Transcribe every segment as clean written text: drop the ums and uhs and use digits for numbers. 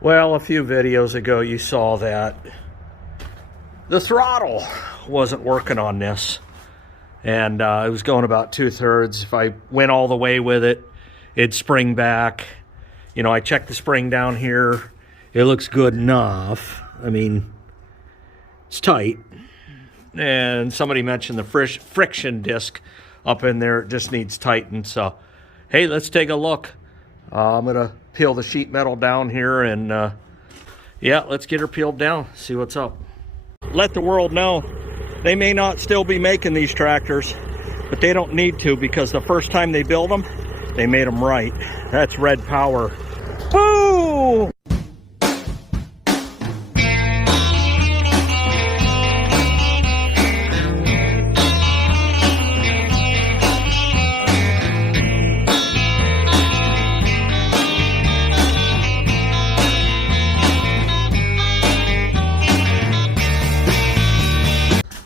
Well, a few videos ago you saw that the throttle wasn't working on this, and it was going about 2/3. If I went all the way with it, it'd spring back. You know, I checked the spring down here. It looks good enough. I mean, it's tight. And somebody mentioned the friction disc up in there. It just needs tightened. So, hey, let's take a look. I'm going to peel the sheet metal down here and, yeah, let's get her peeled down, see what's up. Let the world know they may not still be making these tractors, but they don't need to, because the first time they built them, they made them right. That's red power. Woo!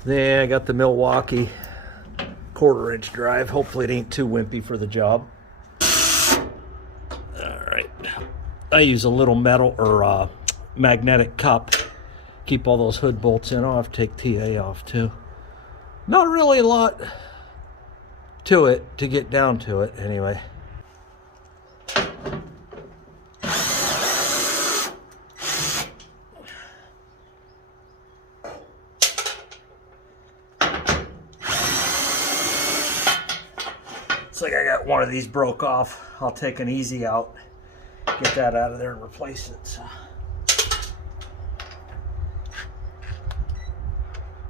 Yeah, I got the Milwaukee 1/4-inch drive. Hopefully it ain't too wimpy for the job. Alright. I use a little metal or magnetic cup. Keep all those hood bolts in. I'll have to take TA off too. Not really a lot to it to get down to it anyway. Like I got one of these broke off. I'll take an easy out, get that out of there and replace it. So.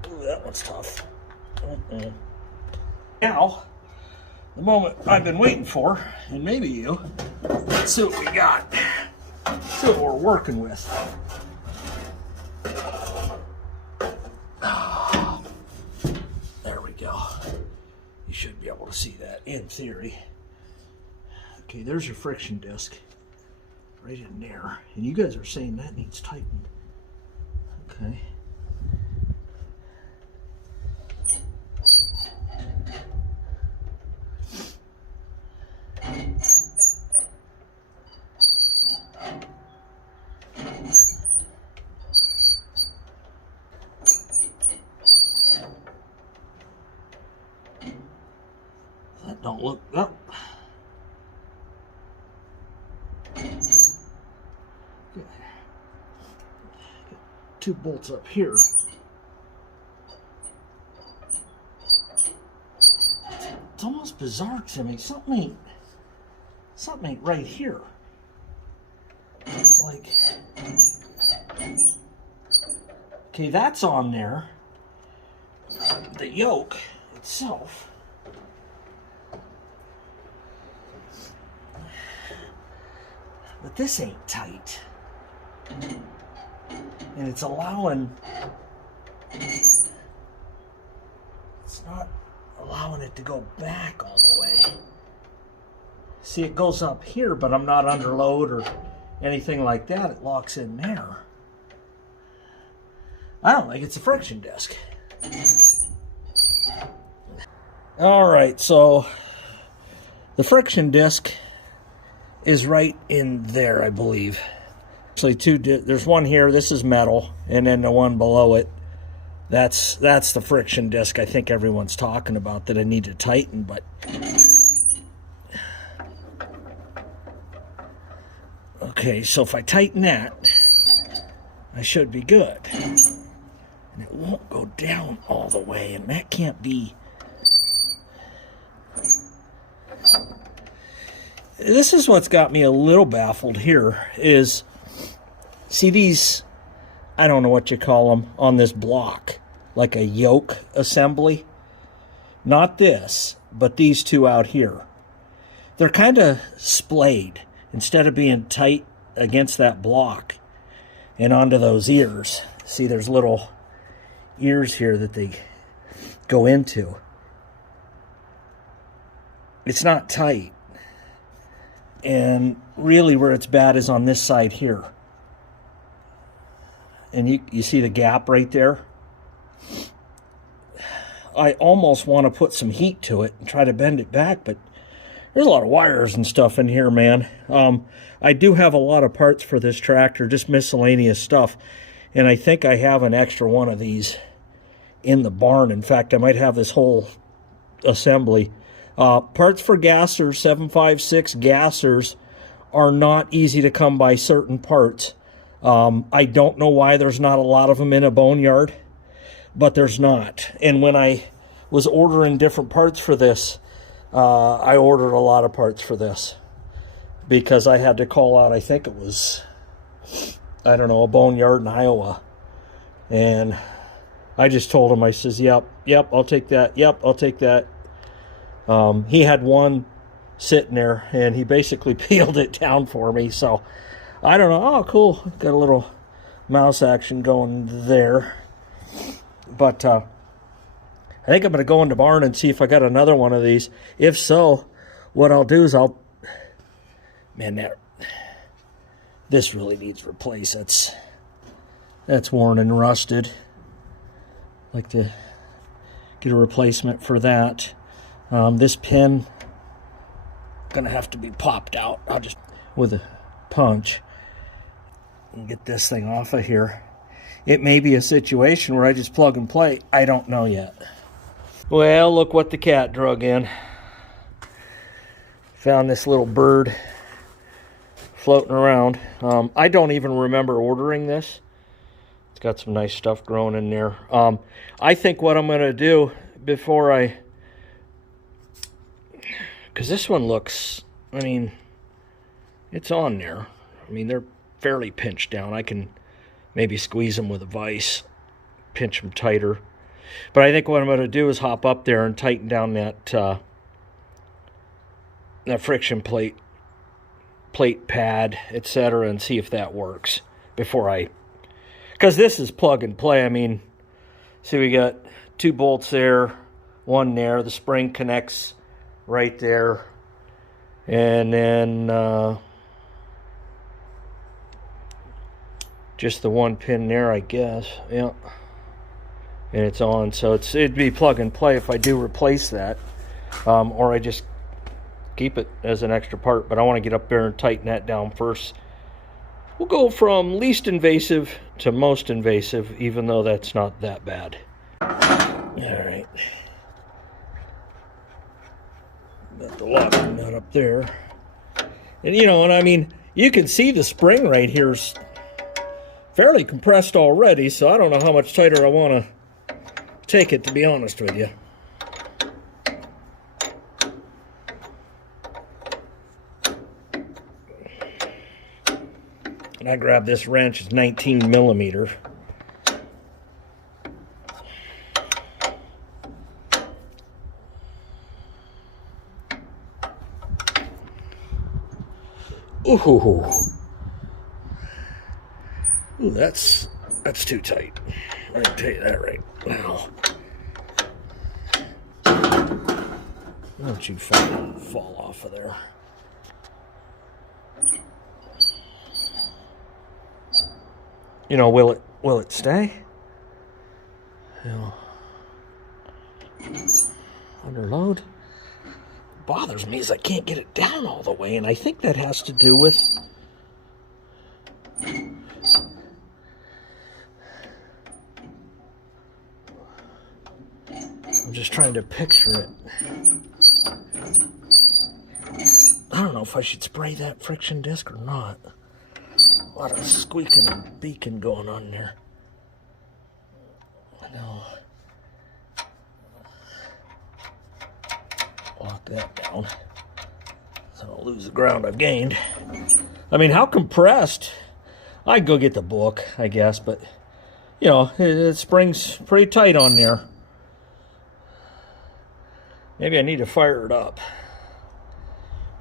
Ooh, that one's tough. Now, the moment I've been waiting for, and maybe you, let's see what we got. See what we're working with. There we go. You should be able to see that in theory. Okay, there's your friction disc right in there, and you guys are saying that needs tightened. Okay. Don't look up. Got 2 bolts up here. It's almost bizarre to me. Something ain't right here. Like, okay, that's on there. The yoke itself. But this ain't tight. And it's allowing, it's not allowing it to go back all the way. See, it goes up here, but I'm not under load or anything like that. It locks in there. I don't think it's a friction disc. All right, so the friction disc is right in there, I believe. Actually, there's one here. This is metal, and then the one below it, that's the friction disc I think everyone's talking about that I need to tighten. But okay, so if I tighten that, I should be good, and it won't go down all the way, and that can't be. This is what's got me a little baffled here is, see these, I don't know what you call them, on this block, like a yoke assembly? Not this, but these two out here. They're kind of splayed. Instead of being tight against that block and onto those ears. See, there's little ears here that they go into. It's not tight. And really where it's bad is on this side here. And you see the gap right there? I almost want to put some heat to it and try to bend it back, but There's a lot of wires and stuff in here, man. I do have a lot of parts for this tractor, just miscellaneous stuff. And I think I have an extra one of these in the barn. In fact, I might have this whole assembly. Parts for gassers, 756 gassers, are not easy to come by certain parts. I don't know why there's not a lot of them in a boneyard, but there's not. And when I was ordering different parts for this, I ordered a lot of parts for this because I had to call out, I think it was, I don't know, a boneyard in Iowa. And I just told him, I says, yep, I'll take that. Yep, I'll take that. He had one sitting there, and he basically peeled it down for me. So, I don't know. Oh, cool. Got a little mouse action going there. But I think I'm going to go in the barn and see if I got another one of these. If so, what I'll do is Man, this really needs replaced. That's worn and rusted. I'd like to get a replacement for that. This pin gonna have to be popped out. I'll just with a punch and get this thing off of here. It may be a situation where I just plug and play. I don't know yet. Well, look what the cat drug in. Found this little bird floating around. I don't even remember ordering this. It's got some nice stuff growing in there. I think what I'm gonna do before because this one looks, I mean, it's on there. I mean, they're fairly pinched down. I can maybe squeeze them with a vise, pinch them tighter. But I think what I'm going to do is hop up there and tighten down that friction plate pad, etc., and see if that works before because this is plug and play. I mean, see, we got 2 bolts there, 1 there. The spring connects right there, and then just the 1 pin there, I guess. Yeah, and it's on, so it'd be plug and play if I do replace that, or I just keep it as an extra part. But I want to get up there and tighten that down first. We'll go from least invasive to most invasive, even though that's not that bad. All right. Got the locking nut up there. And and I mean, you can see the spring right here is fairly compressed already, so I don't know how much tighter I want to take it, to be honest with you. And I grabbed this wrench, it's 19 millimeter. Ooh, that's too tight. I can tell you that right now. Why don't you fall off of there? Will it stay? Under load. Bothers me is I can't get it down all the way, and I think that has to do with I'm just trying to picture it. I don't know if I should spray that friction disc or not. A lot of squeaking and beaking going on there. I know. Lock that down so I don't lose the ground I've gained. I mean, how compressed? I'd go get the book, I guess, but it springs pretty tight on there. Maybe I need to fire it up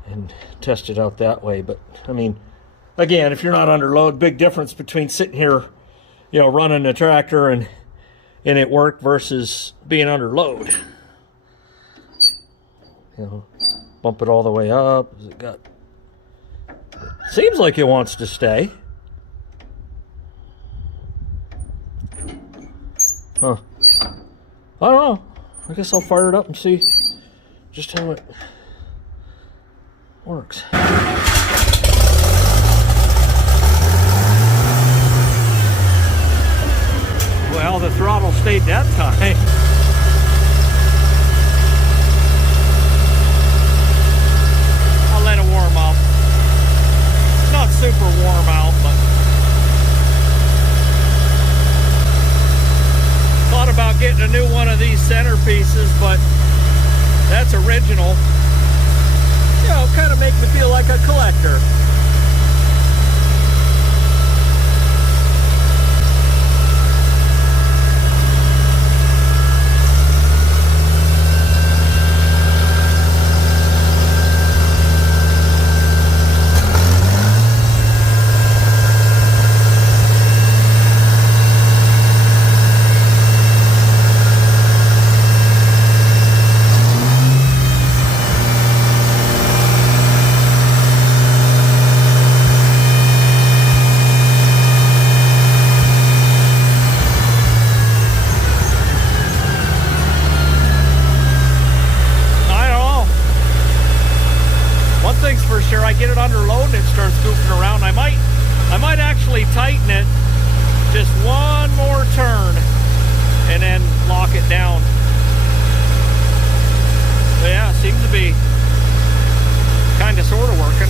and test it out that way. But I mean, again, if you're not under load, big difference between sitting here, running a tractor and it work versus being under load. Bump it all the way up. Seems like it wants to stay. Huh. I don't know. I guess I'll fire it up and see just how Works. Well, the throttle stayed that time. I'll let it warm up. Not super warm out, but thought about getting a new one of these centerpieces, but that's original. You know, kind of make me feel like a collector. For sure, I get it under load and it starts goofing around. I might actually tighten it just one more turn and then lock it down. But yeah, it seems to be kind of sort of working.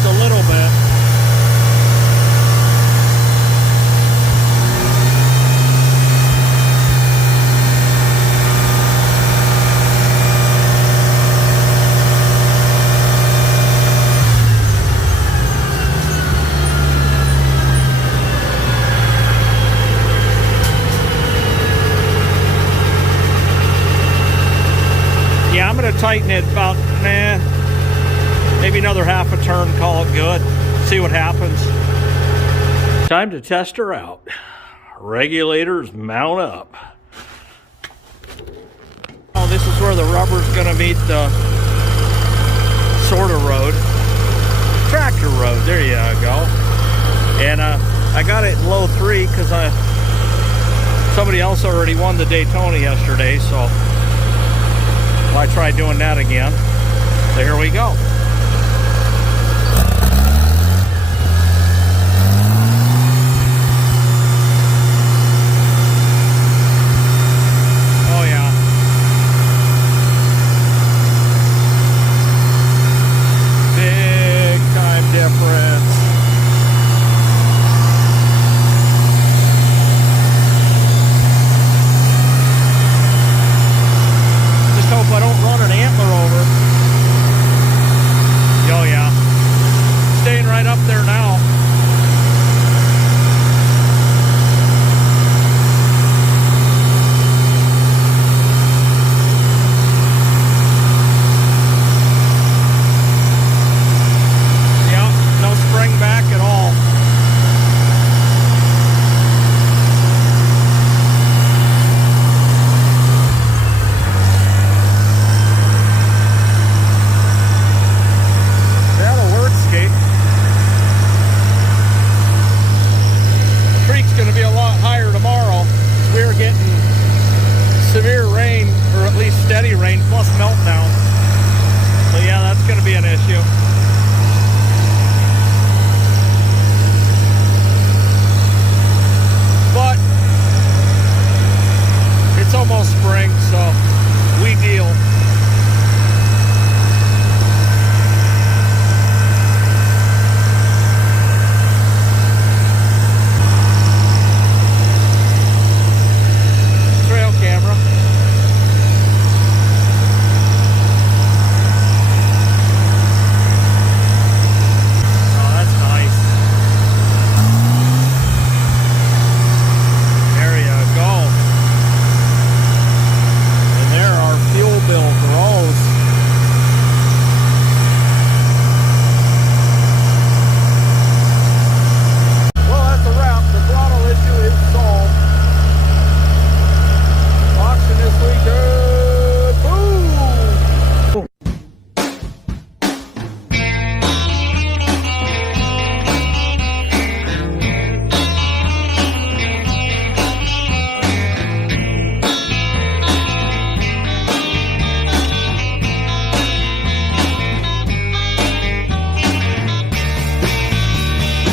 A little bit. Yeah, I'm going to tighten it about, maybe another half a turn, call it good. See what happens. Time to test her out. Regulators mount up. Oh, this is where the rubber's gonna meet the sort of road. Tractor road, there you go. And I got it low 3 because somebody else already won the Daytona yesterday, so I tried doing that again. So here we go.